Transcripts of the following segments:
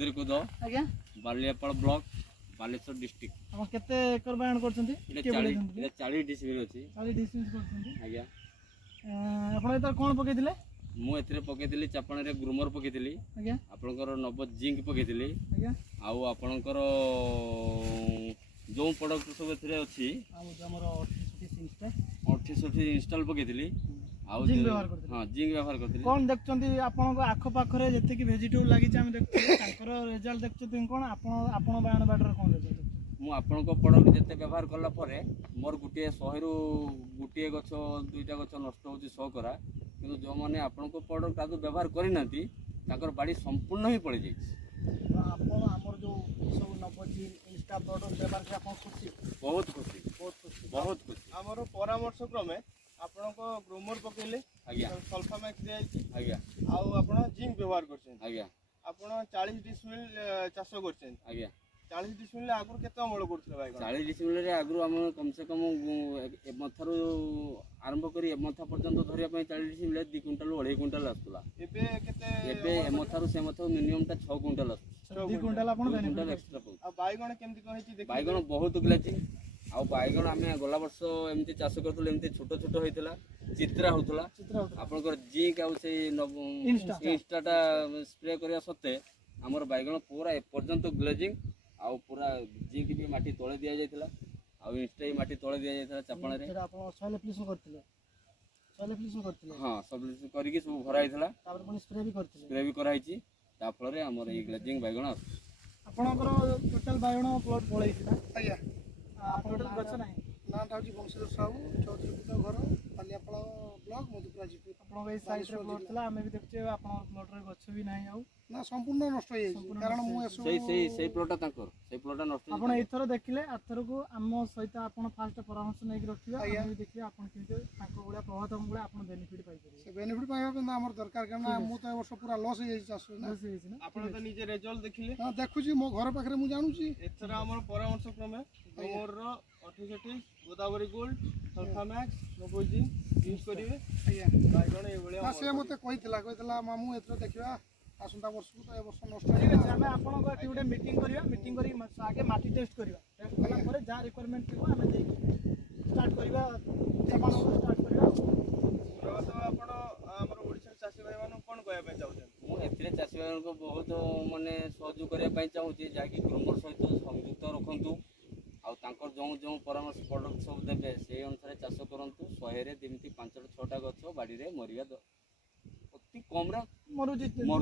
चौधरी कुद आज्ञा Baliapal block Baleshwar district आप केते एकर बायण करछंती 40 डिस्ट्रिक्ट अछि 40 डिस्टेंस करछंती आज्ञा आपण एतर कोन पकेइतिले मु एथरे पकेइतिली चापण रे ग्रूमर पकेइतिली आज्ञा आपनकर नव जिंक पकेइतिली आज्ञा आउ आपनकर जो प्रोडक्ट सब एथरे अछि हमर 38 इंस्टॉल पकेइतिली आउ जिंक व्यवहार करथिले हां जिंक व्यवहार करथिले कोन देखचंती आपन को आखो पाखरे जते कि वेजिटेबल लागि छ हम देखते तांकर रिजल्ट देखचंती कोन आपन बायण बाटर कोन देखचंती मु आपन को प्रोडक्ट जते व्यवहार करला परे मोर गुटे 100 रु गुटे गछ दुईटा गछ नष्ट होची 100 करा किंतु जो माने आपन को प्रोडक्ट आदु व्यवहार करि नांती ताकर बाडी संपूर्ण ही पड़ी जाई आपन हमर जो सब नबजी इंस्टा प्रोडक्ट व्यवहार के आपन खुशी बहुत खुशी हमर परामर्श क्रमे आपण को ग्रोमर पकेले आज्ञा सल्फामैक्स दे आइछि आज्ञा आउ आपण जिंक व्यवहार करछन आज्ञा आपण 40 डिसमिल चाष करछन आज्ञा 40 डिसमिल आगुर केते अमल करथले भाई 40 डिसमिल रे आगु हम कम से कम एमथारु आरंभ करी एमथा पर्यंत धरिया पई 40 डिसमिल 2 क्विंटल 2.5 क्विंटल आसुला एबे एमथारु सेमथारु मिनिमम ता 6 क्विंटल आसु 2 क्विंटल आपण क्विंटल एक्स्ट्रा पाउ आ बाईगण केमति कहैछि देखि बाईगण बहुत ग्लाची आउ बाईगण आमे गला वर्ष एमती चाष करथले एमती छोट छोट होइतला चित्रा होतला आपनकर जिंक आउ से इंस्टाटा स्प्रे करिया सत्ते हमर बाईगण पूरा ए पर्यंत ग्लेजिंग आउ पूरा जिंक भी माटी तळे दिया जायतला आउ इंस्टा ही माटी तळे दिया जायतला चापण रे सेटा आपण सॉइल एप्लिकेशन करथिले हां सब करिके सब भरा आइतला तापर पनि स्प्रे भी कराइची ता फल रे हमर ए ग्लेजिंग बाईगण आपनकर टोटल बायण प्लॉट पळैछि ना आज्ञा टोटल गछ नाही ना ताउची बंशीधर साहू चौधरी कुद घर बालियापाल ब्लॉक मधुपुरा जीपी आपण ए साइड रे प्लॉट थला हमें भी देखचे आपण प्लॉट रे गछ भी नाही आउ ना संपूर्ण नष्ट होई कारण मु एसो सेई प्लॉट तांकर सेई प्लॉट नष्ट आपण एथरो देखिले आथरो को हम सहित आपण फास्ट परामर्श नै रखिबा हम भी देखिए आपण किंतु तांको गुला प्रभाव हम गुला आपण बेनिफिट पाइ परिबे से बेनिफिट पाइबा के हमर दरकार कारण मु तो वर्ष पूरा लॉस होई चाष ना आपण तो निजे रिजल्ट देखिले हां देखुची मो घर पाखरे मु जानुची एथरा हमर परामर्श क्रमे हमर 68 गोदावरी गोल्ड सल्फामैक्स नोबोजिन यूज करिवे आज्ञा बाईगण ए बळिया से मते कहितला मामू एथरो देखिबा आसंता वर्ष को तो ए वर्ष नष्ट ठीक अछि हमें आपण को टिउडे मीटिंग करी आगे माटी टेस्ट करिवा परे जा रिक्वायरमेंट थिबो हमें दे स्टार्ट करिवा समान स्टार्ट करिवा तो आपण हमर ओडिसा चासी भाई मानु कोन कहया पे चाहते मु एथिरे चासी भाई को बहुत माने सहयोग करिया पई चाहूची जाकी ग्रोमर सहित संयुक्त रखंतु आउ तांकर जो परामर्श प्रोडक्ट सब देबे से अनुसार चाष करंतु 100 रे दिमती 5-6टा गछ बाडी रे मरिया अति कम रे मरुची तांको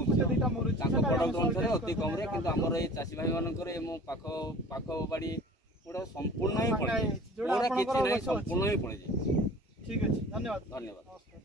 प्रोडक्ट अनुसार अति कम रे किंतु हमर ए चासी भाई मानकर ए मो पाख बाडी पूरा संपूर्ण ही पड़े पूरा किछि नै संपूर्ण ही पड़े ठीक अछि धन्यवाद नमस्कार।